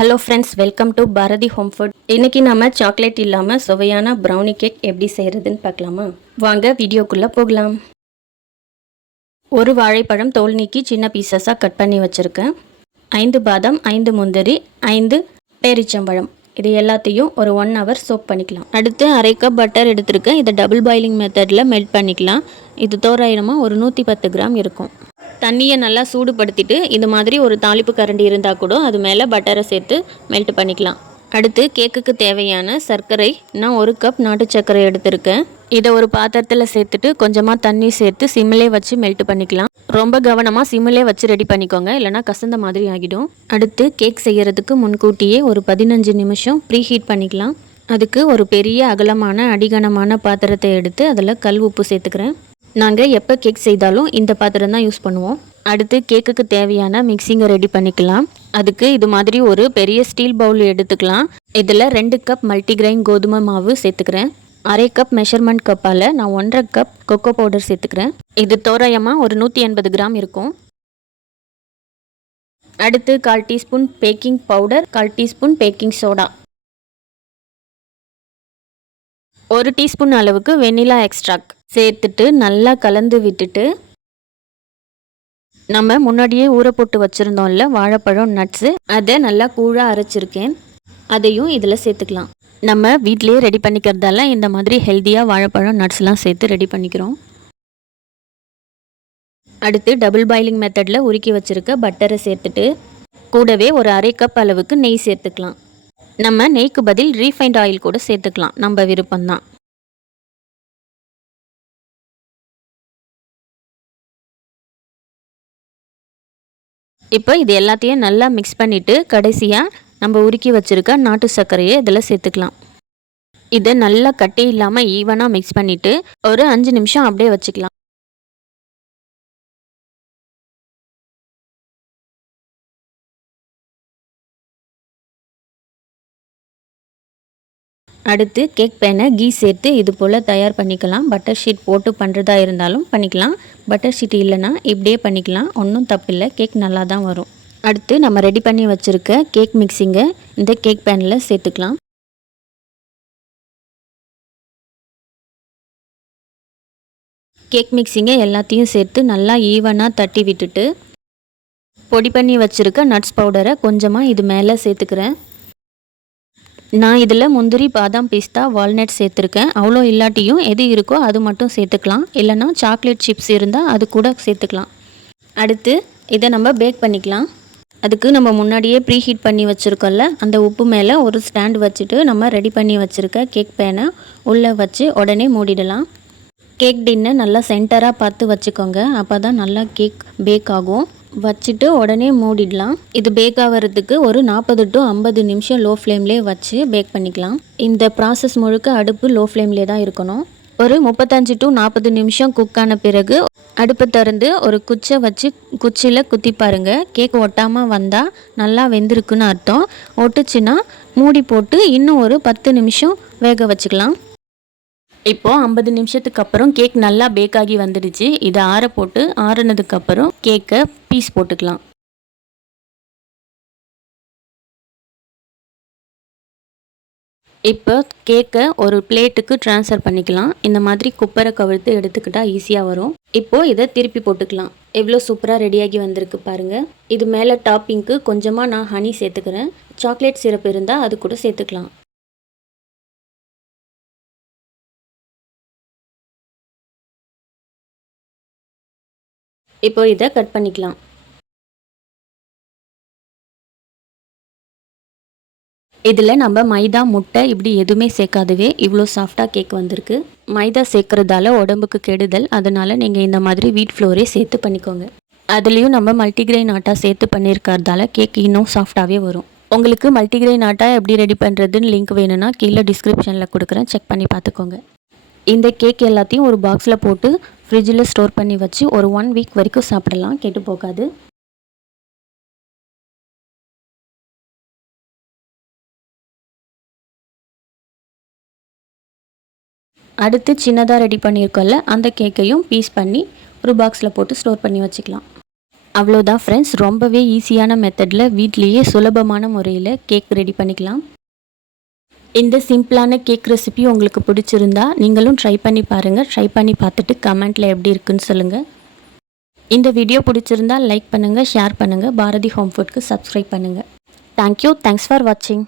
Hello friends, welcome to Bharathi home food. இன்றைக்கி நம்ம chocolate இல்லாமல் சுவையான ப்ரௌனி கேக் எப்படி செய்கிறதுன்னு பார்க்கலாமா? வாங்க வீடியோக்குள்ளே போகலாம். ஒரு வாழைப்பழம் தோல் நீக்கி சின்ன பீசஸாக கட் பண்ணி வச்சுருக்கேன். 5 பாதாம், 5 முந்திரி, 5 பேரிச்சம்பழம், இது எல்லாத்தையும் ஒரு 1 hour சோக் பண்ணிக்கலாம். அடுத்து அரை கப் பட்டர் எடுத்துருக்கேன். இதை டபுள் பாயிலிங் மெத்தடில் மெல்ட் பண்ணிக்கலாம். இது தோராயிரமாக ஒரு 110 கிராம் இருக்கும். தண்ணியை நல்லா சூடுபடுத்திட்டு இது மாதிரி ஒரு தாளிப்பு கரண்டி இருந்தால் கூட அது மேலே பட்டரை சேர்த்து மெல்ட் பண்ணிக்கலாம். அடுத்து கேக்குக்கு தேவையான சர்க்கரை, நான் 1 கப் நாட்டு சர்க்கரை எடுத்திருக்கேன். இதை ஒரு பாத்திரத்தில் சேர்த்துட்டு கொஞ்சமாக தண்ணி சேர்த்து சிம்மிலே வச்சு மெல்ட் பண்ணிக்கலாம். ரொம்ப கவனமாக சிம்மிலே வச்சு ரெடி பண்ணிக்கோங்க, இல்லைனா கசந்த மாதிரி ஆகிடும். அடுத்து கேக் செய்கிறதுக்கு முன்கூட்டியே ஒரு 15 நிமிஷம் ப்ரீ ஹீட் பண்ணிக்கலாம். அதுக்கு ஒரு பெரிய அகலமான அடிகனமான பாத்திரத்தை எடுத்து அதில் கல் உப்பு சேர்த்துக்கிறேன். நாங்கள் எப்போ கேக் செய்தாலும் இந்த பாத்திரம் தான் யூஸ் பண்ணுவோம். அடுத்து கேக்குக்கு தேவையான மிக்சிங்கை ரெடி பண்ணிக்கலாம். அதுக்கு இது மாதிரி ஒரு பெரிய ஸ்டீல் பவுல் எடுத்துக்கலாம். இதில் 2 கப் மல்டிகிரைன் கோதுமை மாவு சேர்த்துக்கிறேன். அரை கப் மெஷர்மெண்ட் கப்பால் நான் 1.5 கப் கொக்கோ பவுடர் சேர்த்துக்கிறேன். இது தோராயமாக ஒரு 180 கிராம் இருக்கும். அடுத்து 1/4 teaspoon baking powder, 1/4 teaspoon baking soda, 1 teaspoon அளவுக்கு வெனிலா எக்ஸ்ட்ராக்ட் சேர்த்துட்டு நல்லா கலந்து விட்டுட்டு, நம்ம முன்னாடியே ஊற போட்டு வச்சுருந்தோம்ல வாழைப்பழம் நட்ஸு, அதை நல்லா கூழாக அரைச்சிருக்கேன். அதையும் இதில் சேர்த்துக்கலாம். நம்ம வீட்டிலேயே ரெடி பண்ணிக்கிறதால இந்த மாதிரி ஹெல்த்தியாக வாழைப்பழம் நட்ஸ்லாம் சேர்த்து ரெடி பண்ணிக்கிறோம். அடுத்து டபுள் பாயிலிங் மெத்தடில் உருக்கி வச்சுருக்க பட்டரை சேர்த்துட்டு கூடவே ஒரு அரை கப் அளவுக்கு நெய் சேர்த்துக்கலாம். நம்ம நெய்க்கு பதில் ரீஃபைண்ட் ஆயில் கூட சேர்த்துக்கலாம், நம்ம விருப்பம்தான். இப்போ இது எல்லாத்தையும் நல்லா மிக்ஸ் பண்ணிவிட்டு கடைசியாக நம்ம உருக்கி வச்சுருக்க நாட்டு சர்க்கரையை இதில் சேர்த்துக்கலாம். இதை நல்லா கட்டி இல்லாமல் ஈவனாக மிக்ஸ் பண்ணிவிட்டு ஒரு 5 நிமிஷம் அப்படியே வச்சுக்கலாம். அடுத்து கேக் பேனை கீ சேர்த்து இது போல் தயார் பண்ணிக்கலாம். பட்டர் ஷீட் போட்டு பண்ணுறதா இருந்தாலும் பண்ணிக்கலாம். பட்டர் ஷீட் இல்லைன்னா இப்படியே பண்ணிக்கலாம், ஒன்றும் தப்பில்லை, கேக் நல்லா தான் வரும். அடுத்து நம்ம ரெடி பண்ணி வச்சுருக்க கேக் மிக்ஸிங்கை இந்த கேக் பேனில் சேர்த்துக்கலாம். கேக் மிக்ஸிங்கை எல்லாத்தையும் சேர்த்து நல்லா ஈவனாக தட்டி விட்டுட்டு பொடி பண்ணி வச்சுருக்க நட்ஸ் பவுடரை கொஞ்சமாக இது மேலே சேர்த்துக்கிறேன். நான் இதில் முந்திரி, பாதாம், பிஸ்தா, வால்நட் சேர்த்துருக்கேன். அவ்வளோ இல்லாட்டியும் எது இருக்கோ அது மட்டும் சேர்த்துக்கலாம். இல்லைனா சாக்லேட் சிப்ஸ் இருந்தால் அது கூட சேர்த்துக்கலாம். அடுத்து இதை நம்ம பேக் பண்ணிக்கலாம். அதுக்கு நம்ம முன்னாடியே ப்ரீ ஹீட் பண்ணி வச்சுருக்கோம்ல, அந்த உப்பு மேலே ஒரு ஸ்டாண்ட் வச்சுட்டு நம்ம ரெடி பண்ணி வச்சுருக்க கேக் பேனை உள்ளே வச்சு உடனே மூடிடலாம். கேக் டின்னை நல்லா சென்டராக பார்த்து வச்சுக்கோங்க, அப்போ தான் நல்லா கேக் பேக் ஆகும். வச்சுட்டு உடனே மூடிடலாம். இது பேக் ஆகிறதுக்கு ஒரு 40 to 50 நிமிஷம் லோ ஃப்ளேம்லேயே வச்சு பேக் பண்ணிக்கலாம். இந்த ப்ராசஸ் முழுக்க அடுப்பு லோ ஃப்ளேம்லேயே தான் இருக்கணும். ஒரு 35 to 40 நிமிஷம் குக் ஆன பிறகு அடுப்பை திறந்து ஒரு குச்சை வச்சு குச்சியில் குத்தி பாருங்கள். கேக் ஒட்டாமல் வந்தால் நல்லா வெந்திருக்குன்னு அர்த்தம். ஒட்டுச்சுன்னா மூடி போட்டு இன்னும் ஒரு 10 நிமிஷம் வேக வச்சுக்கலாம். இப்போது 50 நிமிஷத்துக்கு அப்புறம் கேக் நல்லா பேக் ஆகி வந்துடுச்சு. இதை ஆற போட்டு ஆறுனதுக்கப்புறம் கேக்கை பீஸ் போட்டுக்கலாம். இப்போ கேக்கை ஒரு பிளேட்டுக்கு ட்ரான்ஸ்ஃபர் பண்ணிக்கலாம். இந்த மாதிரி குப்பரை கவிழ்த்து எடுத்துக்கிட்டால் ஈஸியாக வரும். இப்போது இதை திருப்பி போட்டுக்கலாம். எவ்வளோ சூப்பராக ரெடியாகி வந்திருக்கு பாருங்கள். இது மேலே டாப்பிங்க்கு கொஞ்சமாக நான் ஹனி சேர்த்துக்கிறேன். சாக்லேட் சிரப் இருந்தால் அது கூட சேர்த்துக்கலாம். இப்போ இதை கட் பண்ணிக்கலாம். இதில் நம்ம மைதா, முட்டை இப்படி எதுவுமே சேர்க்காதவே இவ்வளோ சாஃப்டாக கேக் வந்திருக்கு. மைதா சேர்க்குறதால உடம்புக்கு கெடுதல், அதனால் நீங்கள் இந்த மாதிரி வீட் ஃப்ளோரே சேர்த்து பண்ணிக்கோங்க. அதுலேயும் நம்ம மல்டிகிரெயின் ஆட்டா சேர்த்து பண்ணியிருக்கிறதால கேக் இன்னும் சாஃப்டாகவே வரும். உங்களுக்கு மல்டிகிரெயின் ஆட்டா எப்படி ரெடி பண்ணுறதுன்னு லிங்க் வேணும்னா கீழே டிஸ்கிரிப்ஷனில் கொடுக்குறேன், செக் பண்ணி பார்த்துக்கோங்க. இந்த கேக் எல்லாத்தையும் ஒரு பாக்ஸில் போட்டு ஃப்ரிட்ஜில் ஸ்டோர் பண்ணி வச்சு ஒரு 1 வீக் வரைக்கும் சாப்பிடலாம், கெட்டு போகாது. அடுத்து சின்னதாக ரெடி பண்ணியிருக்கோம்ல, அந்த கேக்கையும் பீஸ் பண்ணி ஒரு பாக்ஸில் போட்டு ஸ்டோர் பண்ணி வச்சுக்கலாம். அவ்வளோதான் ஃப்ரெண்ட்ஸ், ரொம்பவே ஈஸியான மெத்தடில் வீட்லேயே சுலபமான முறையில் கேக் ரெடி பண்ணிக்கலாம். இந்த சிம்பிளான கேக் ரெசிபி உங்களுக்கு பிடிச்சிருந்தா நீங்களும் ட்ரை பண்ணி பாருங்கள். ட்ரை பண்ணி பார்த்துட்டு கமெண்ட்டில் எப்படி இருக்குன்னு சொல்லுங்கள். இந்த வீடியோ பிடிச்சிருந்தா லைக் பண்ணுங்கள், ஷேர் பண்ணுங்கள். பாரதி ஹோம் ஃபுட்க்கு சப்ஸ்கிரைப் பண்ணுங்கள். தேங்க்யூ. தேங்க்ஸ் ஃபார் வாட்சிங்.